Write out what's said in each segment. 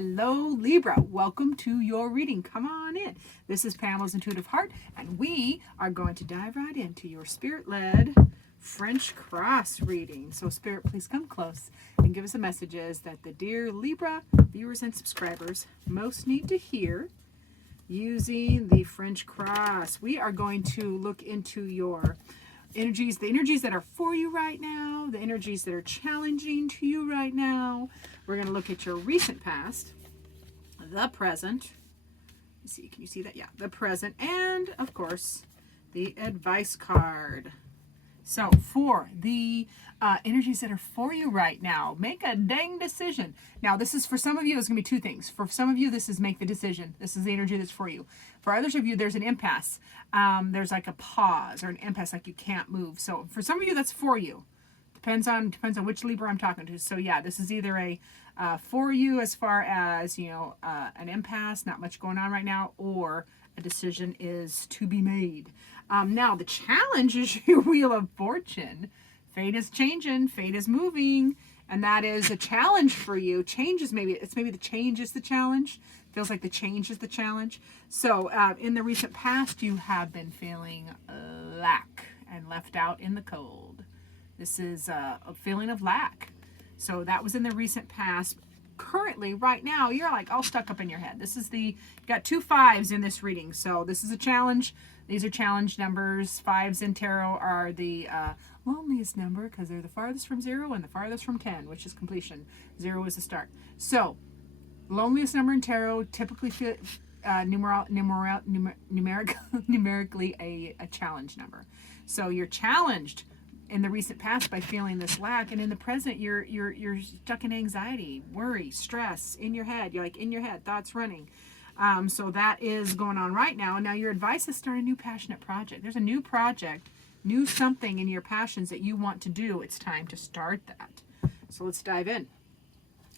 Hello, Libra. Welcome to your reading. Come on in. This is Pamela's Intuitive Heart, and we are going to dive right into your Spirit-led French cross reading. So, Spirit, please come close and give us the messages that the dear Libra viewers and subscribers most need to hear using the French cross. We are going to look into your energies, the energies that are for you right now, the energies that are challenging to you right now. We're going to look at your recent past, the present. Let's see, can you see that? Yeah, the present, and of course, the advice card. So for the energies that are for you right now, make a dang decision. Now, this is for some of you, it's going to be two things. For some of you, this is make the decision. This is the energy that's for you. For others of you, there's an impasse. There's like a pause or an impasse, like you can't move. So for some of you, that's for you. Depends on which Libra I'm talking to. So yeah, this is either a for you as far as, you know, an impasse, not much going on right now, or a decision is to be made. Now, the challenge is your Wheel of Fortune. Fate is changing. Fate is moving. And that is a challenge for you. Change is maybe the change is the challenge. Feels like the change is the challenge. So in the recent past, you have been feeling lack and left out in the cold. This is a feeling of lack. So that was in the recent past. Currently, right now, you're like all stuck up in your head. This is you got 2 5s in this reading. So this is a challenge. These are challenge numbers. 5s in tarot are the loneliest number because they're the farthest from 0 and the farthest from 10, which is completion. 0 is the start. So loneliest number in tarot typically numerically a challenge number. So you're challenged in the recent past by feeling this lack, and in the present you're stuck in anxiety, worry, stress in your head. You're like in your head, thoughts running. So that is going on right now. And now your advice is start a new passionate project. There's a new project, new something in your passions that you want to do. It's time to start that. So let's dive in.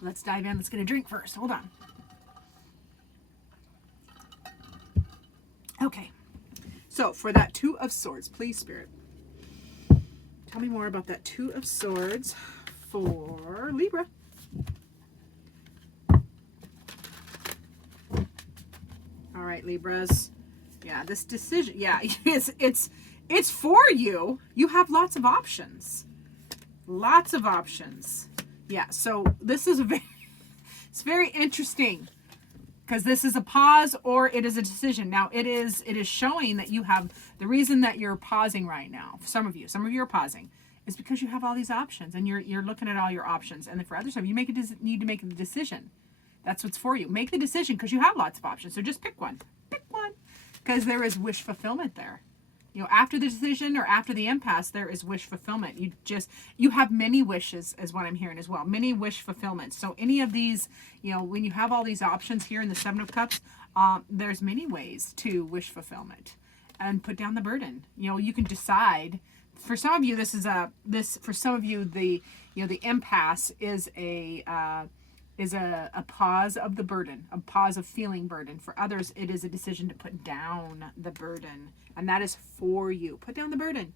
Let's get a drink first. Hold on. Okay. So for that 2 of Swords, please, Spirit, tell me more about that 2 of Swords for Libra. All right, Libras. Yeah, this decision. Yeah, it's for you. You have lots of options. Lots of options. Yeah. So this is it's very interesting because this is a pause or it is a decision. Now it is showing that you have the reason that you're pausing right now. Some of you are pausing is because you have all these options and you're looking at all your options. And then for others of you, need to make a decision. That's what's for you. Make the decision because you have lots of options. So just pick one. Pick one. Because there is wish fulfillment there. You know, after the decision or after the impasse, there is wish fulfillment. You have many wishes, is what I'm hearing as well. Many wish fulfillments. So any of these, you know, when you have all these options here in the 7 of Cups, there's many ways to wish fulfillment. And put down the burden. You know, you can decide. For some of you, for some of you, the impasse is a pause of the burden, a pause of feeling burden. For others, it is a decision to put down the burden. And that is for you. Put down the burden.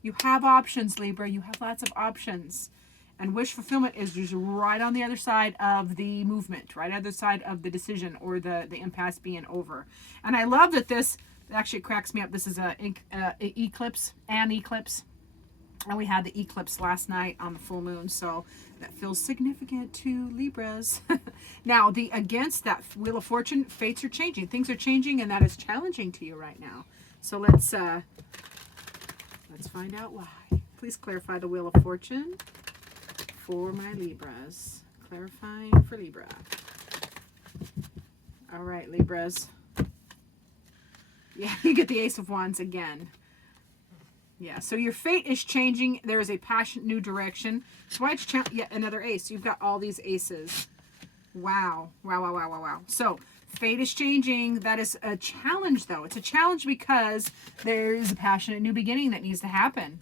You have options, Libra. You have lots of options. And wish fulfillment is just right on the other side of the movement, right on the other side of the decision or the impasse being over. And I love that this actually cracks me up. This is an eclipse. And we had the eclipse last night on the full moon, so that feels significant to Libras. Now, against that Wheel of Fortune, fates are changing. Things are changing, and that is challenging to you right now. So let's find out why. Please clarify the Wheel of Fortune for my Libras. Clarifying for Libra. All right, Libras. Yeah, you get the Ace of Wands again. Yeah, so your fate is changing. There is a passionate new direction. So why it's yet another ace. You've got all these aces. Wow. So fate is changing. That is a challenge, though. It's a challenge because there is a passionate new beginning that needs to happen.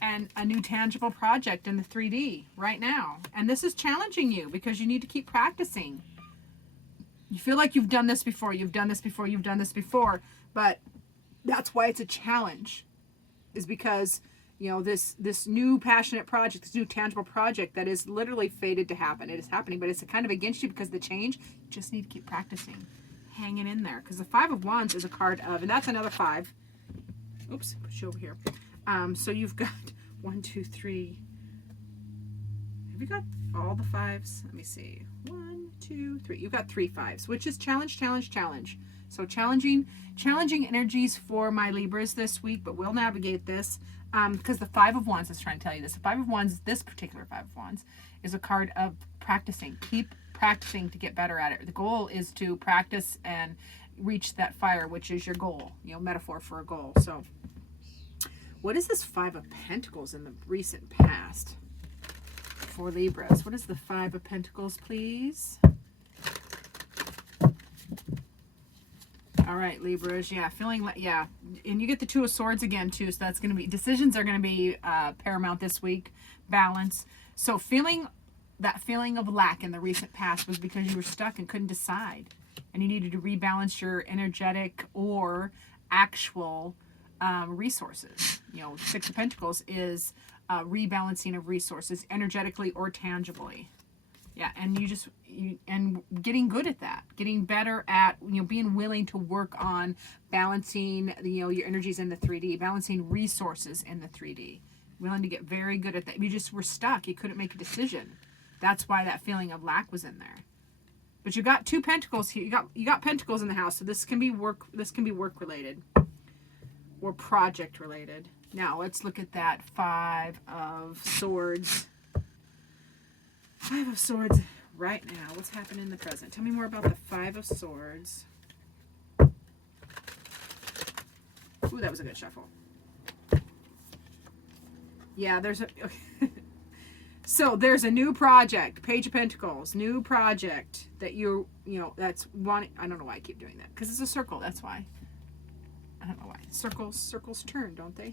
And a new tangible project in the 3D right now. And this is challenging you because you need to keep practicing. You feel like you've done this before. But that's why it's a challenge. Is because You know, this new passionate project, this new tangible project that is literally fated to happen. It is happening, but it's kind of against you because of the change. You just need to keep practicing, hanging in there. Because the Five of Wands is a card of, and that's another 5. Oops, put you over here. So you've got 1, 2, 3. Have you got all the 5s? Let me see. 1, 2, 3. You've got 3 5s, which is challenge, challenge, challenge. So challenging energies for my Libras this week, but we'll navigate this. Because the 5 of Wands is trying to tell you this. The 5 of Wands, this particular 5 of Wands, is a card of practicing. Keep practicing to get better at it. The goal is to practice and reach that fire, which is your goal. You know, metaphor for a goal. So, what is this 5 of Pentacles in the recent past for Libras? What is the 5 of Pentacles, please? All right, Libras, yeah, feeling like, yeah, and you get the 2 of Swords again, too, so that's going to be, decisions are going to be paramount this week, balance. So that feeling of lack in the recent past was because you were stuck and couldn't decide, and you needed to rebalance your energetic or actual resources. You know, 6 of Pentacles is rebalancing of resources, energetically or tangibly. Yeah, and and getting good at that, getting better at, you know, being willing to work on balancing, you know, your energies in the 3D, balancing resources in the 3D, willing to get very good at that. You just were stuck. You couldn't make a decision. That's why that feeling of lack was in there. But you got 2 Pentacles here. You got Pentacles in the house, so this can be work related or project related. Now let's look at that 5 of Swords. 5 of Swords right now. What's happening in the present? Tell me more about the 5 of Swords. Ooh, that was a good shuffle. Yeah, there's a... Okay. So there's a new project. Page of Pentacles. New project that you know, that's one... I don't know why I keep doing that. Because it's a circle, that's why. I don't know why. Circles turn, don't they?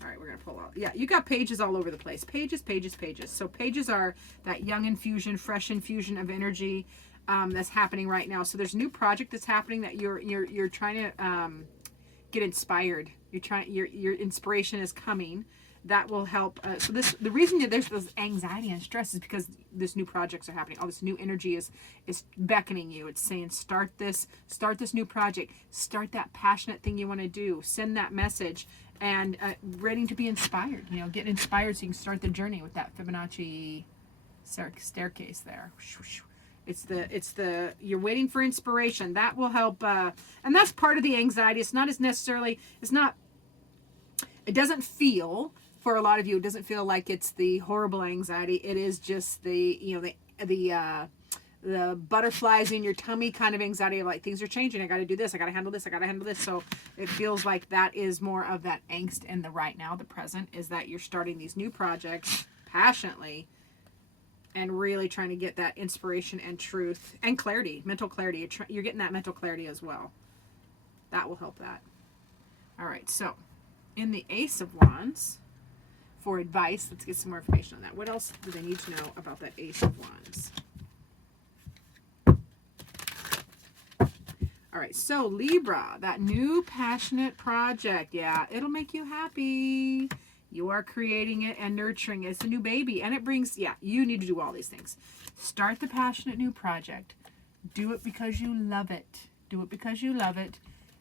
All right, we're going to pull out. Yeah, you got pages all over the place. Pages, pages, pages. So pages are that young infusion, fresh infusion of energy that's happening right now. So there's a new project that's happening that you're trying to get inspired. Your inspiration is coming. That will help. So the reason that there's this anxiety and stress is because this new projects are happening. All this new energy is beckoning you. It's saying start this new project. Start that passionate thing you want to do. Send that message. And ready to be inspired, you know, get inspired so you can start the journey with that Fibonacci staircase there. It's the you're waiting for inspiration. That will help, and that's part of the anxiety. It's not as necessarily, it doesn't feel, for a lot of you, it doesn't feel like it's the horrible anxiety. It is just the, you know, the butterflies in your tummy kind of anxiety of like, things are changing. I got to do this. I got to handle this. I got to handle this. So it feels like that is more of that angst in the right now, the present, is that you're starting these new projects passionately and really trying to get that inspiration and truth and clarity, mental clarity. You're getting that mental clarity as well. That will help that. All right. So in the Ace of Wands for advice, let's get some more information on that. What else do they need to know about that Ace of Wands? All right, so Libra, that new passionate project, yeah, it'll make you happy. You are creating it and nurturing it. It's a new baby, and it brings, yeah, you need to do all these things. Start the passionate new project. Do it because you love it. Do it because you love it.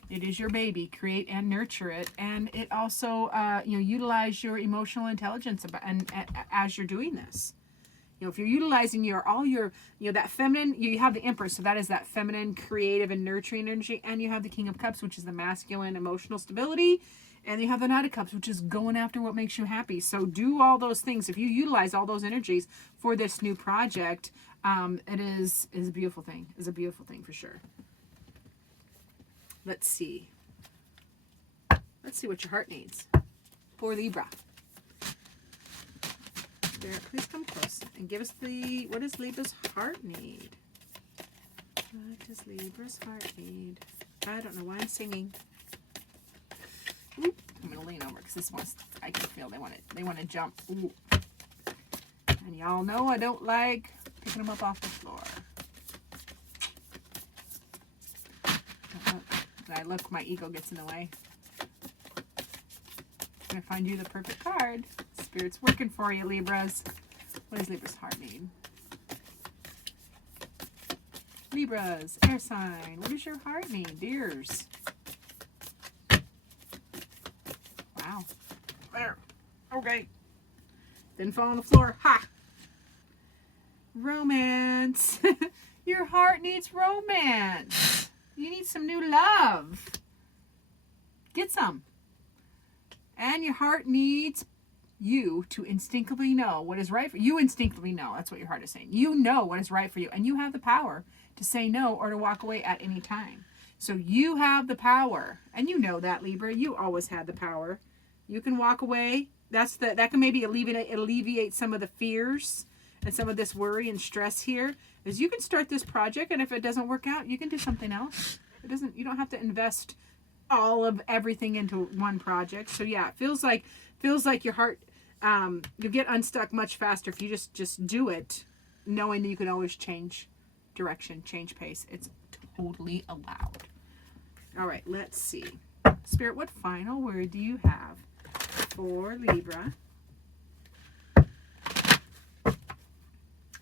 It is your baby. Create and nurture it, and it also, you know, utilize your emotional intelligence as you're doing this. You know, if you're utilizing you know, that feminine, you have the Empress, so that is that feminine, creative, and nurturing energy, and you have the King of Cups, which is the masculine, emotional stability, and you have the Knight of Cups, which is going after what makes you happy. So do all those things. If you utilize all those energies for this new project, it is a beautiful thing. It's a beautiful thing for sure. Let's see. Let's see what your heart needs for Libra. Spirit, please come close and give us what does Libra's heart need? What does Libra's heart need? I don't know why I'm singing. Oop, I'm gonna lean over because this one's, I can feel they want to jump. Ooh. And y'all know I don't like picking them up off the floor. Look, my ego gets in the way. to find you the perfect card. Spirit's working for you, Libras. What does Libra's heart need? Libras, air sign. What does your heart need, dears? Wow. There. Okay. Didn't fall on the floor. Ha! Romance. Your heart needs romance. You need some new love. Get some. And your heart needs you to instinctively know what is right for you. You instinctively know. That's what your heart is saying. You know what is right for you. And you have the power to say no or to walk away at any time. So you have the power. And you know that, Libra. You always had the power. You can walk away. That can maybe alleviate some of the fears and some of this worry and stress here. Is you can start this project, and if it doesn't work out, you can do something else. You don't have to invest all of everything into one project. So yeah, it feels like your heart, you get unstuck much faster if you just do it, knowing that you can always change direction, change pace. It's totally allowed. All right, let's see. Spirit, what final word do you have for Libra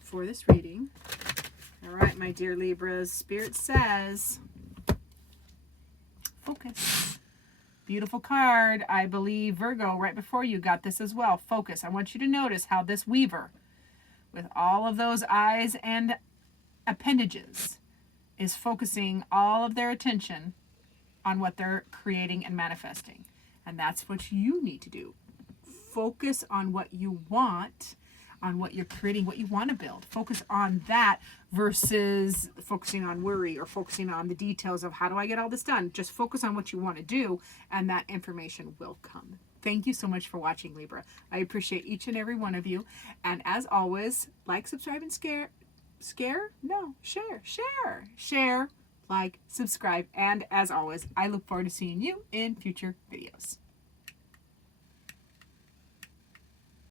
for this reading? All right, my dear Libras, Spirit says, focus. Beautiful card. I believe Virgo right before you got this as well. Focus. I want you to notice how this weaver, with all of those eyes and appendages, is focusing all of their attention on what they're creating and manifesting. And that's what you need to do. Focus on what you want, on what you're creating, what you want to build. Focus on that versus focusing on worry or focusing on the details of how do I get all this done. Just focus on what you want to do, and that information will come. Thank you so much for watching, Libra. I appreciate each and every one of you. And as always, like, subscribe, and share, like, subscribe. And as always, I look forward to seeing you in future videos.